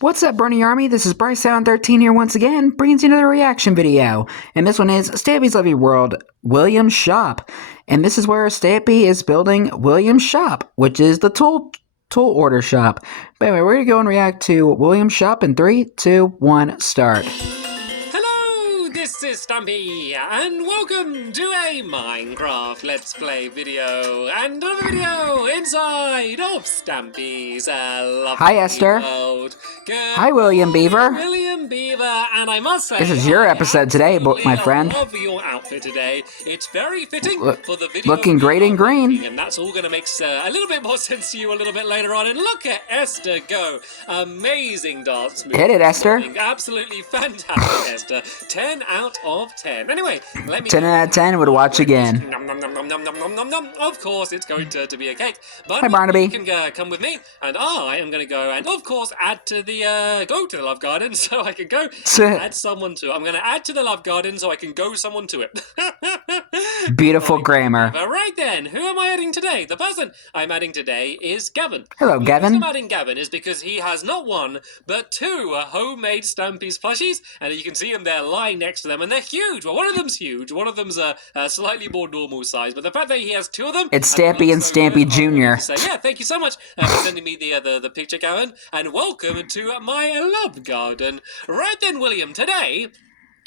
What's up, Bernie Army? This is BryceAllen13 here once again, bringing you another reaction video. And this one is Stampy's Lovely World, William's Shop. And this is where Stampy is building William's Shop, which is the tool order shop. But anyway, we're going to go and react to William's Shop in 3, 2, 1, start. Hello, this is Stampy, and welcome to a Minecraft Let's Play video, and another video inside of Stampy's Lovely Hi, Esther. World. Hi, William Beaver. William Beaver, and I must say, this is your episode today, my friend. I love your outfit today. It's very fitting for the video. Looking great in green. And that's all going to make a little bit more sense to you a little bit later on. And look at Esther go. Amazing dance move. Hit it, Esther. Absolutely fantastic, Esther. 10 out of 10. Anyway, let me 10 out of 10 would watch again. Nom, nom, nom, nom, nom, nom, nom, nom. Of course, it's going to be a cake. But hi, Barnaby. You can come with me, and I am going to go and, of course, add to the go to the love garden so I can go add someone to it. I'm going to add to the love garden so I can go someone to it. Beautiful grammar. Right then, who am I adding today? The person I'm adding today is Gavin. Hello, Gavin. The reason I'm adding Gavin is because he has not one, but two homemade Stampy's plushies, and you can see them there lying next to them, and they're huge. Well, one of them's huge, one of them's a slightly more normal size, but the fact that he has two of them... It's Stampy and Stampy Jr. So, yeah, thank you so much for sending me the picture, Gavin, and welcome to my love garden. Right then, William, today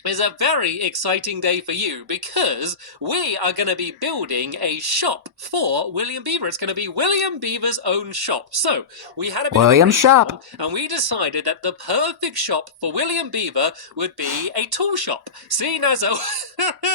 is a very exciting day for you because we are going to be building a shop for William Beaver. It's going to be William Beaver's own shop. So we had a bit William Shop, and we decided that the perfect shop for William Beaver would be a tool shop. Seeing as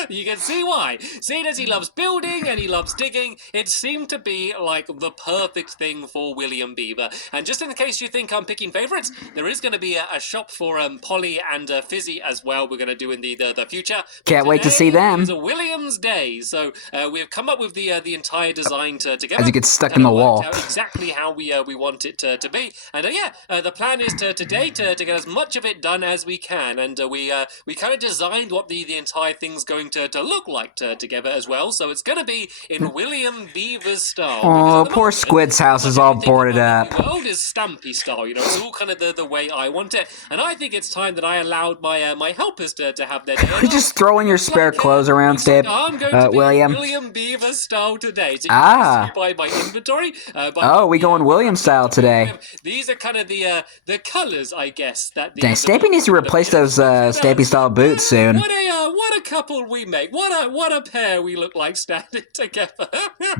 you can see why. Seeing as he loves building and he loves digging, it seemed to be like the perfect thing for William Beaver. And just in case you think I'm picking favorites, there is going to be a shop for Polly and Fizzy as well. We're going to do in the future. Can't wait to see them. It's a Williams day, so we've come up with the entire design together. As you get stuck in the wall. Exactly how we want it to be, and the plan is today to get as much of it done as we can, and we kind of designed what the entire thing's going to look like together as well. So it's going to be in William Beaver's style. Oh, poor Squid's house is all boarded up. The world is Stampy style, you know. It's all kind of the way I want it, and I think it's time that I allowed my helpers to have their day. You're just throwing your spare clothes around, Stamp. I'm going to be William. William Beaver style today. So you can see by my inventory. We going William style today. These are kind of the colors, I guess. That Dang, Stampy needs to replace those Stampy style boots soon. What a couple we make. What a pair we look like standing together.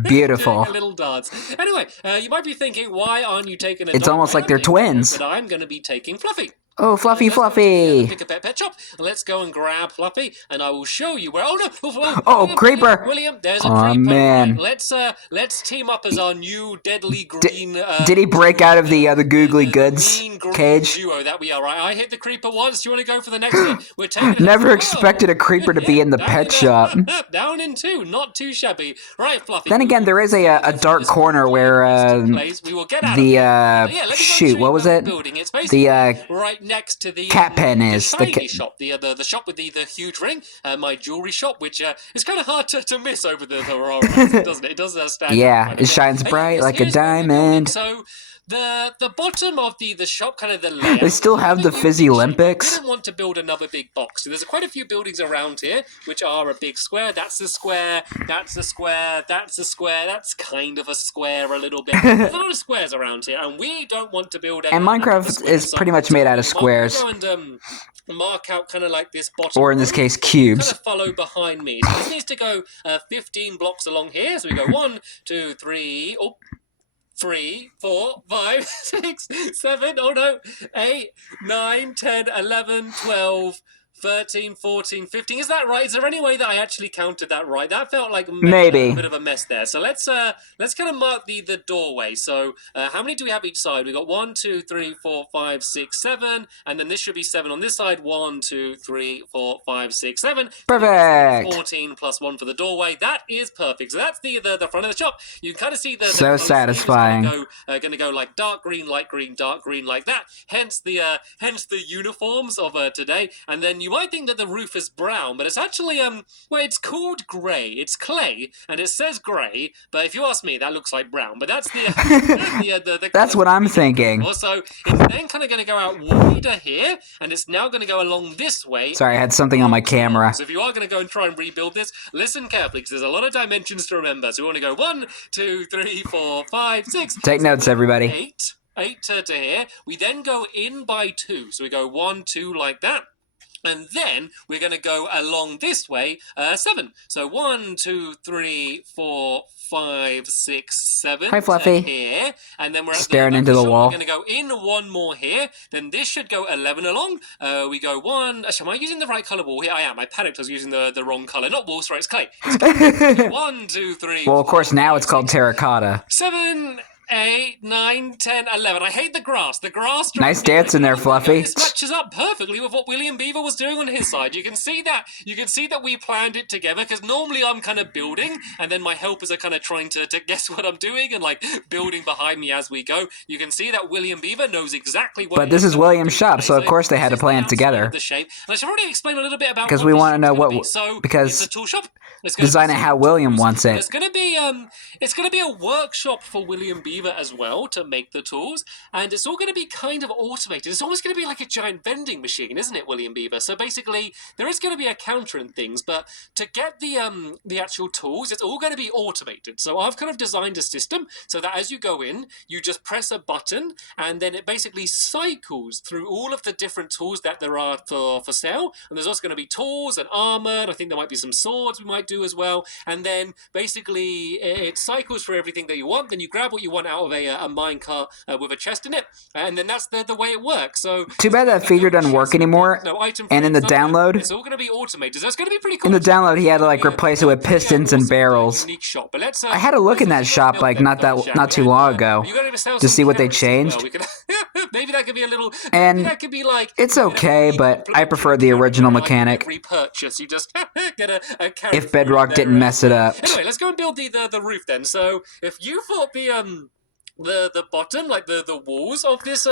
Beautiful. Doing a little dance. Anyway, you might be thinking, why aren't you taking a It's almost like they're twins. But I'm going to be taking Fluffy. Oh, Fluffy, Fluffy! Pick a pet shop. Let's go and grab Fluffy, and I will show you where. Oh no! Oh, creeper! William, there's a creeper. Oh man! Let's team up as our new deadly green. Did he break out of the googly goods cage? Duo that we are. Right, I hit the creeper once. Do you want to go for the next one? We're taking. Never expected a creeper to be in the pet shop. Down in two, not too shabby. Right, Fluffy. Then again, there is a dark corner where shoot, what was it? The right next to the cat pen is the shop, the shop with the huge ring, my jewelry shop, which is kind of hard to miss over the horizon, doesn't it? It does stand. Yeah, it shines bright like a diamond. So the bottom of the shop, kind of the layout. They still have the Fizzy Olympics. I didn't want to build another big box. So there's quite a few buildings around here, which are a big square. That's the square. That's the square. That's the square. That's kind of a square a little bit. There's a lot of squares around here, and we don't want to build. And Minecraft is pretty much made out of squares. Go and mark out kind of like this bottom. Or in this case, cubes. Kind of follow behind me. So this needs to go 15 blocks along here. So we go 1, 2, 3. Oh. 3, 4, 5, 6, 7, oh no, 8, 9, 10, 11, 12, 13, 14, 15. Is that right? Is there any way that I actually counted that right? That felt like maybe a bit of a mess there. So let's kind of mark the doorway. So how many do we have each side? We got 1, 2, 3, 4, 5, 6, 7, and then this should be 7 on this side. 1, 2, 3, 4, 5, 6, 7. Perfect. 14 plus 1 for the doorway. That is perfect. So that's the front of the shop. You can kind of see the so satisfying. Going to go like dark green, light green, dark green, like that. Hence the uniforms of today. And then you might think that the roof is brown, but it's actually, well, it's called grey. It's clay, and it says grey, but if you ask me, that looks like brown. But that's the That's what I'm thinking. Also, it's then kind of going to go out wider here, and it's now going to go along this way. Sorry, I had something on my camera. So if you are going to go and try and rebuild this, listen carefully, because there's a lot of dimensions to remember. So we want to go 1, 2, 3, 4, 5, 6. Take notes, everybody. 8 to here. We then go in by 2. So we go 1, 2 like that. And then we're going to go along this way, 7. So 1, 2, 3, 4, 5, 6, 7. Hi, Fluffy. Here. And then we're staring into the wall. We're going to go in 1 more here. Then this should go 11 along. We go 1. Actually, am I using the right color wall here? I am. I panicked. I was using the wrong color. Not wall, sorry, it's clay. It's clay. 1, 2, 3. Well, of course, now it's called terracotta. 7, 8, 9, 10, 11. I hate the grass. The grass. Nice dance in there, Fluffy. It matches up perfectly with what William Beaver was doing on his side. You can see that. You can see that we planned it together, because normally I'm kind of building, and then my helpers are kind of trying to guess what I'm doing and like building behind me as we go. You can see that William Beaver knows exactly what. But this is William's shop, so of course they had to plan it together. The shape. And I should already explain a little bit about. Because we want to know what. Because it's a tool shop. Design it how William wants it. It's going to be a workshop for William Beaver as well to make the tools, and it's all going to be kind of automated. It's almost going to be like a giant vending machine, isn't it, William Beaver? So basically, there is going to be a counter and things, but to get the actual tools, it's all going to be automated. So I've kind of designed a system so that as you go in, you just press a button, and then it basically cycles through all of the different tools that there are for sale. And there's also going to be tools and armor, and I think there might be some swords we might do as well. And then basically it cycles for everything that you want. Then you grab what you want out of a minecart with a chest in it, and then that's the way it works. So too bad that feature doesn't work anymore. And in the download, it's all going to be automated. So it's going to be pretty cool. In the download, he had to like replace it with pistons and barrels. But let's, I had a look in that shop like not too long ago to see what they changed. Maybe that could be a little. And that could be like it's okay, but I prefer the original mechanic. Repurchase. You just get a carrot. If Bedrock didn't mess it up. Anyway, let's go and build the roof then. So if you thought the bottom, like the walls of this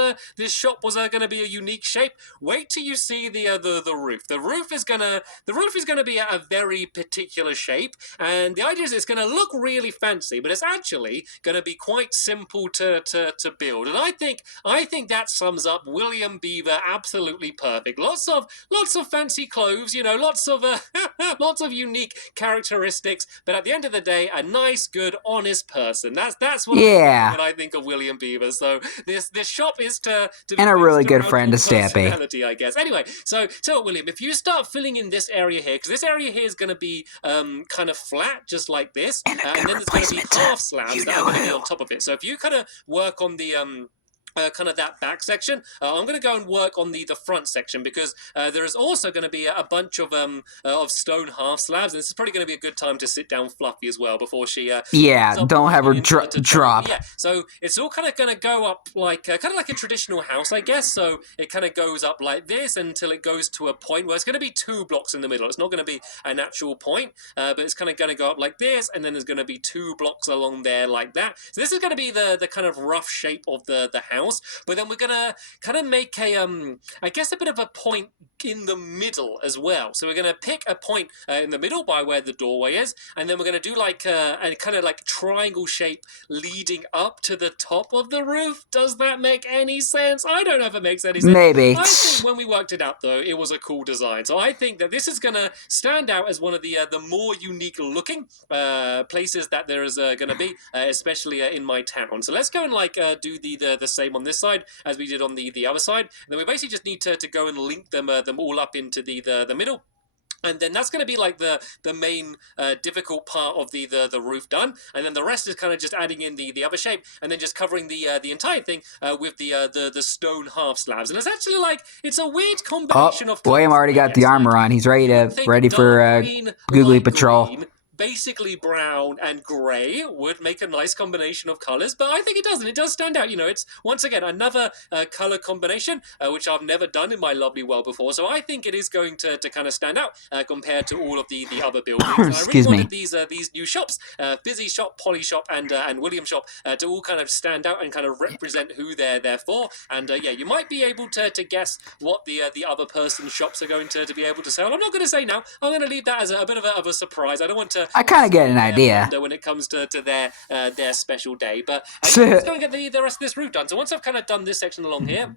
shop was going to be a unique shape, wait till you see the roof. The roof is gonna be a very particular shape, and the idea is it's going to look really fancy, but it's actually going to be quite simple to build. And I think that sums up William Beaver absolutely perfect. Lots of fancy clothes, lots of unique characteristics, but at the end of the day, a nice, good, honest person. That's what I think of William Beaver. So this shop is to be and a really good friend to Stampy, I guess. Anyway, so William, if you start filling in this area here, because this area here is going to be kind of flat, just like this, and then there's going to be half slabs that are going to be on top of it. So if you kind of work on the kind of that back section, I'm going to go and work on the front section, because there is also going to be a bunch of stone half slabs, and this is probably going to be a good time to sit down Fluffy as well before she don't have her drop. Yeah, so it's all kind of going to go up like kind of like a traditional house, I guess. So it kind of goes up like this until it goes to a point where it's going to be 2 blocks in the middle. It's not going to be an actual point, but it's kind of going to go up like this, and then there's going to be 2 blocks along there like that. So this is going to be the kind of rough shape of the house. But then we're gonna kind of make I guess a bit of a point in the middle as well. So we're gonna pick a point in the middle by where the doorway is, and then we're gonna do like a kind of like triangle shape leading up to the top of the roof. Does that make any sense? I don't know if it makes any sense. Maybe. I think when we worked it out, though, it was a cool design. So I think that this is gonna stand out as one of the more unique looking places that there is gonna be, especially in my town. So let's go and like do the same on this side as we did on the other side. And then we basically just need to go and link them all up into the middle. And then that's going to be like the main difficult part of the roof done, and then the rest is kind of just adding in the other shape, and then just covering the entire thing with the stone half slabs. And it's actually like it's a weird combination of. William already got the armor on. He's ready for Googly Patrol. Green, basically brown and grey would make a nice combination of colours, but I think it doesn't. It does stand out. You know, it's once again another colour combination which I've never done in my lovely world before. So I think it is going to kind of stand out compared to all of the other buildings. And I really wanted these new shops, Fizzy Shop, Polly Shop, and William Shop, to all kind of stand out and kind of represent who they're there for. And yeah, you might be able to guess what the other person's shops are going to be able to sell. I'm not going to say now. I'm going to leave that as a bit of a surprise. I don't want to. I kind of get an idea when it comes to their special day. But let's go and get the rest of this roof done. So once I've kind of done this section along here,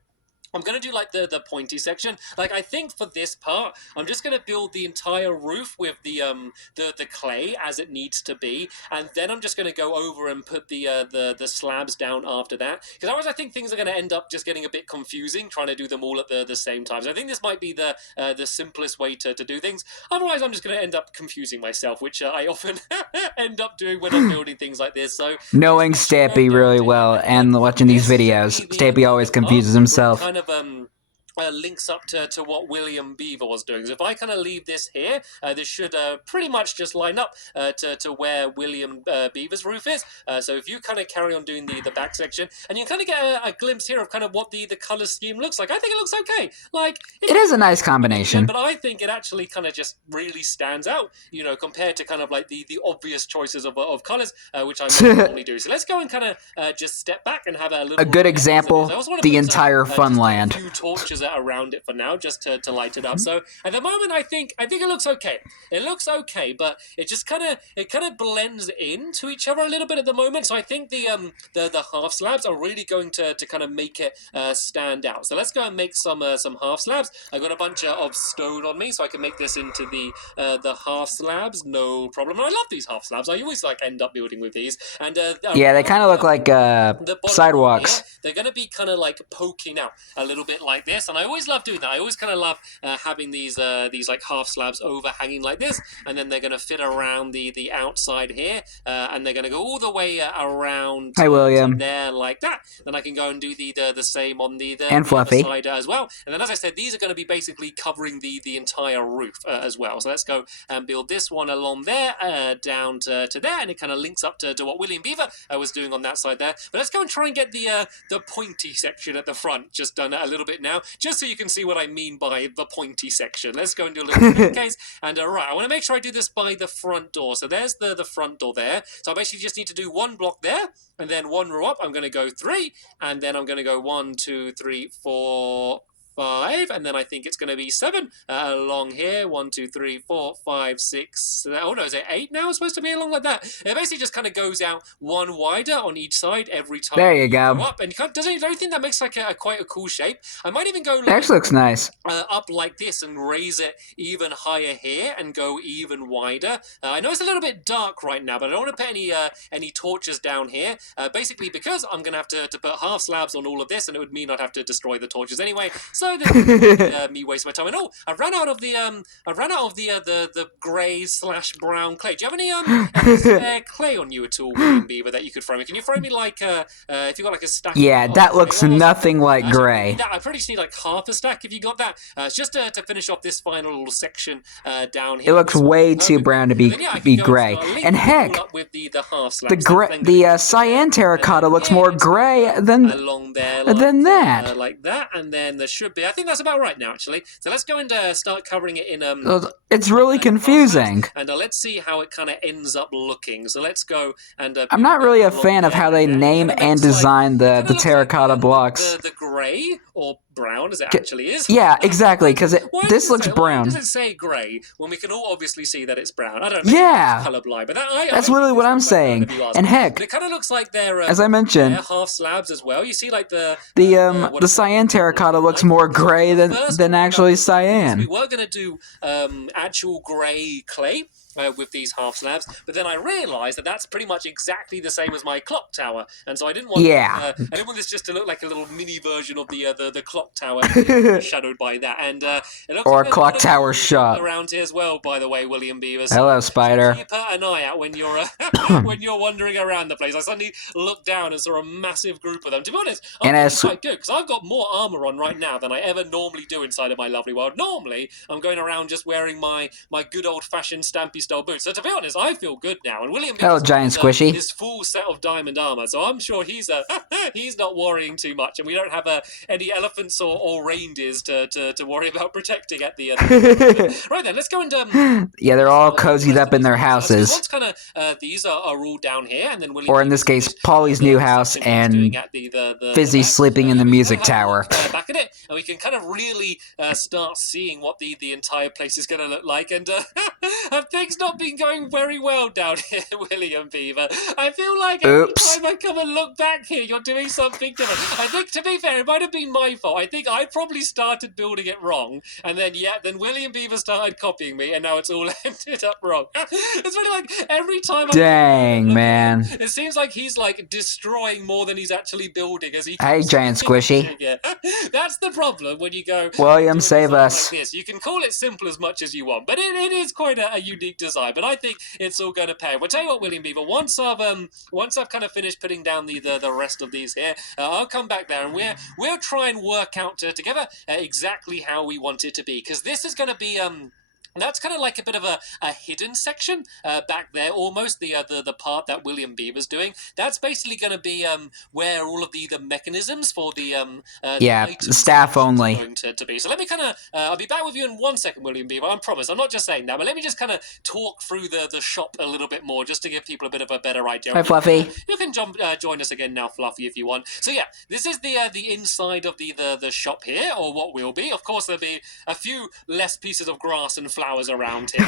I'm going to do like the pointy section. Like I think for this part, I'm just going to build the entire roof with the clay as it needs to be, and then I'm just going to go over and put the slabs down after that. Because otherwise, I think things are going to end up just getting a bit confusing trying to do them all at the same time. So I think this might be the simplest way to do things. Otherwise, I'm just going to end up confusing myself, which I often end up doing when I'm building things like this. So knowing Stampy really well and watching these videos, Stampy always confuses himself. Kind of links up to what William Beaver was doing. So if I kind of leave this here, this should pretty much just line up to where William Beaver's roof is. So if you kind of carry on doing the back section, and you kind of get a glimpse here of kind of what the colour scheme looks like. I think it looks okay. Like it is a nice combination, but I think it actually kind of just really stands out, you know, compared to kind of like the obvious choices of colours, which I normally do. So let's go and kind of just step back and have a little. A good example, the entire Funland. A few torches around it for now, just to light it up. So at the moment, I think it looks okay. It looks okay, but it just kind of blends into each other a little bit at the moment. So I think the half slabs are really going to kind of make it stand out. So let's go and make some half slabs. I got a bunch of stone on me, so I can make this into the half slabs, no problem. And I love these half slabs. I always like end up building with these. And yeah, they kind of look like sidewalks. Here, they're going to be kind of like poking out a little bit like this. And I always love doing that. I always kind of love having these like half slabs overhanging like this, and then they're going to fit around the outside here, and they're going to go all the way around there like that. Then I can go and do the same on the Fluffy side as well. And then, as I said, these are going to be basically covering the entire roof as well. So let's go and build this one along there, down to there, and it kind of links up to what William Beaver was doing on that side there. But let's go and try and get the pointy section at the front just done a little bit now, just so you can see what I mean by the pointy section. Let's go and do a little staircase. And right, I want to make sure I do this by the front door. So there's the front door there. So I basically just need to do one block there, and then one row up. I'm going to go 3, and then I'm going to go 1, 2, 3, 4, 5, and then I think it's going to be 7 along here. 1, 2, 3, 4, 5, 6. Oh no, is it 8 now? It's supposed to be along like that. It basically just kind of goes out one wider on each side every time. There you go. Up, and don't you think that makes like quite a cool shape? I might even go. Like, that actually looks nice. Up like this and raise it even higher here and go even wider. I know it's a little bit dark right now, but I don't want to put any torches down here. Basically, because I'm going to have to put half slabs on all of this, and it would mean I'd have to destroy the torches anyway. So this is me wasting my time. And I ran out of the grey/brown clay. Do you have any spare clay on you at all, William Beaver, that you could throw me? Can you throw me like if you got like a stack? Yeah, that looks nothing like grey. I probably just need like half a stack if you got that. It's just to finish off this final little section down here. It looks way too brown to be grey. And heck, the cyan terracotta looks more grey than that. Like that, and then there should be. I think that's about right now, actually. So let's go and start covering it in. It's really confusing. And let's see how it kind of ends up looking. So let's go and. I'm not really a fan of how they name and design the terracotta blocks. The grey or brown as it actually is. Yeah, exactly, because this looks brown. Why does it say grey when we can all obviously see that it's brown? I don't know. Yeah. Colorblind, but that's literally what I'm saying. And heck, it kind of looks like they're as I mentioned, half slabs as well. You see, like the cyan terracotta looks more grey than actually cyan. We were going to do actual grey clay. With these half slabs, but then I realised that that's pretty much exactly the same as my clock tower, and so I didn't want I didn't want this just to look like a little mini version of the clock tower shadowed by that. And it looks or like clock tower shot around here as well. By the way, William Beaver. So hello, Spider. Keep an eye out when you're when you're wandering around the place. I suddenly looked down and saw a massive group of them. To be honest, I'm quite good because I've got more armour on right now than I ever normally do inside of my lovely world. Normally, I'm going around just wearing my good old fashioned Stampy style boots. So to be honest, I feel good now. And William Hello, Giant Squishy. his full set of diamond armor, so I'm sure he's he's not worrying too much, and we don't have any elephants or reindeers to worry about protecting at the right then. Let's go and yeah, they're all cozied up in their houses. Once kind of these are all down here, and then William or in this case, Polly's new house and Fizzy sleeping in the music tower. Back at it, and we can kind of really start seeing what the entire place is going to look like. And have things not been going very well down here, William Beaver? I feel like every time I come and look back here, you're doing something different. I think, to be fair, it might have been my fault. I think I probably started building it wrong, and then then William Beaver started copying me, and now it's all ended up wrong. It's really like every time. Dang, man. It seems like he's like destroying more than he's actually building as he. Hey, Giant Squishy. Yeah. That's the problem when you go. William, save us. Like this. You can call it simple as much as you want, but it is quite a unique design. But I think it's all going to pay. Well, tell you what, William Beaver. Once I've kind of finished putting down the rest of these here, I'll come back there and we'll try and work out together exactly how we want it to be, because this is going to be that's kind of like a bit of a hidden section back there, almost the part that William Beaver's doing. That's basically going to be where all of the mechanisms for the staff only going to be. So let me kind of I'll be back with you in 1 second, William Beaver. I promise. I'm not just saying that, but let me just kind of talk through the shop a little bit more, just to give people a bit of a better idea. Hi, Fluffy. You can join us again now, Fluffy, if you want. So yeah, this is the inside of the shop here, or what will be. Of course, there'll be a few less pieces of grass and flowers around here.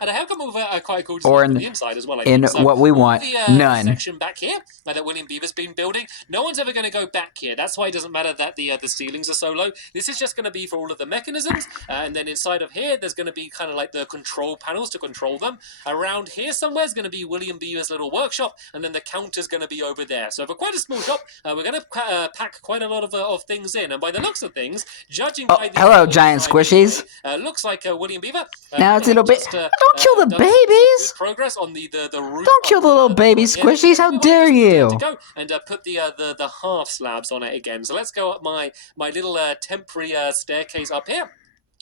And I have come over quite a cool design on the inside as well. What we want, none. Section back here that William Beaver's been building. No one's ever going to go back here. That's why it doesn't matter that the ceilings are so low. This is just going to be for all of the mechanisms. And then inside of here, there's going to be kind of like the control panels to control them. Around here somewhere is going to be William Beaver's little workshop, and then the counter's going to be over there. So for quite a small shop, we're going to pack quite a lot of things in. And by the looks of things, judging by the hello, Giant Squishies. Looks like William Beaver. Now it's a little bit. Don't kill the babies. Progress on the roof. Don't kill the little baby squishies. How dare you? To go and put the half slabs on it again. So let's go up my little temporary staircase up here.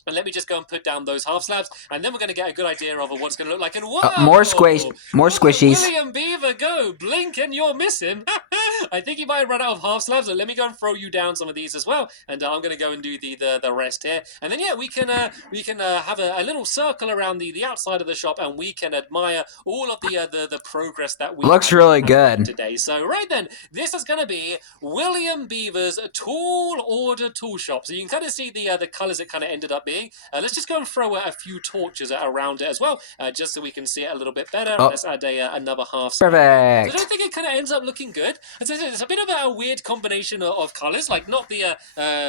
And let me just go and put down those half slabs, and then we're going to get a good idea of what it's going to look like. And wow, more squishies. William Beaver, go blink, and you're missing. I think you might have run out of half slabs. So let me go and throw you down some of these as well, and I'm going to go and do the rest here. And then we can have a little circle around the outside of the shop, and we can admire all of the progress that we looks really good today. So right then, this is going to be William Beaver's tool order tool shop. So you can kind of see the colors it kind of ended up being. Let's just go and throw a few torches around it as well, just so we can see it a little bit better. Let's add another half. Perfect. So I don't think it kind of ends up looking good. It's a bit of a weird combination of colors, like not the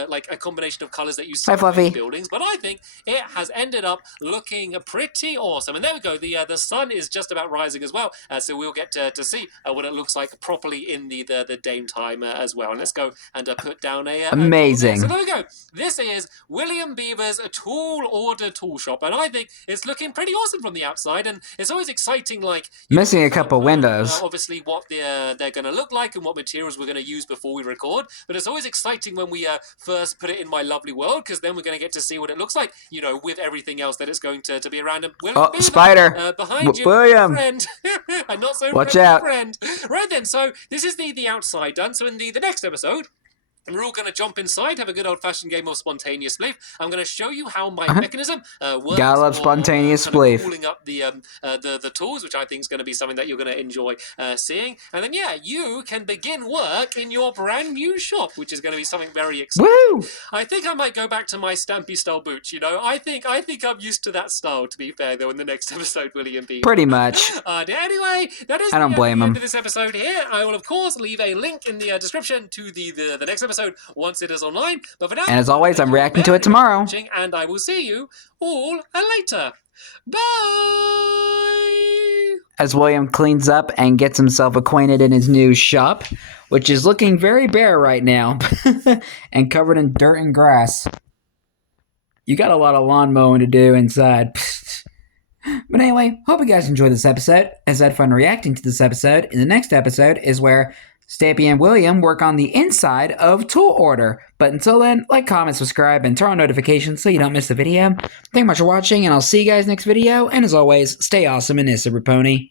like a combination of colors that you see in buildings, but I think it has ended up looking pretty awesome. And there we go. The sun is just about rising as well, so we'll get to see what it looks like properly in the daytime as well. And let's go and put down amazing. So there we go. This is William Beaver's tool order tool shop, and I think it's looking pretty awesome from the outside. And it's always exciting, like missing a couple windows. Obviously, what they're going to look like and what materials we're going to use before we record. But it's always exciting when we first put it in my lovely world, because then we're going to get to see what it looks like, with everything else that it's going to be around. And William Beaver, spider behind you, William. Friend. And not so watch out, friend. Right then, so this is the outside done. So in the next episode, and we're all going to jump inside, have a good old-fashioned game of spontaneous spleef. I'm going to show you how my mechanism works. Gotta love spontaneous spleef. Cooling up the tools, which I think is going to be something that you're going to enjoy seeing. And then, you can begin work in your brand new shop, which is going to be something very exciting. Woo! I think I might go back to my Stampy style boots. I think I'm used to that style. To be fair, though, in the next episode, William B. Pretty much. Anyway, that is I don't blame him. End of this episode here. I will, of course, leave a link in the description to the next episode once it is online. But for now, and as always, I'm reacting to it tomorrow. And I will see you all later. Bye! As William cleans up and gets himself acquainted in his new shop, which is looking very bare right now and covered in dirt and grass. You got a lot of lawn mowing to do inside. But anyway, hope you guys enjoyed this episode, as I had fun reacting to this episode. In the next episode is where Stampy and William work on the inside of Tool Order. But until then, like, comment, subscribe, and turn on notifications so you don't miss the video. Thank you much for watching, and I'll see you guys next video. And as always, stay awesome and Issa Pony.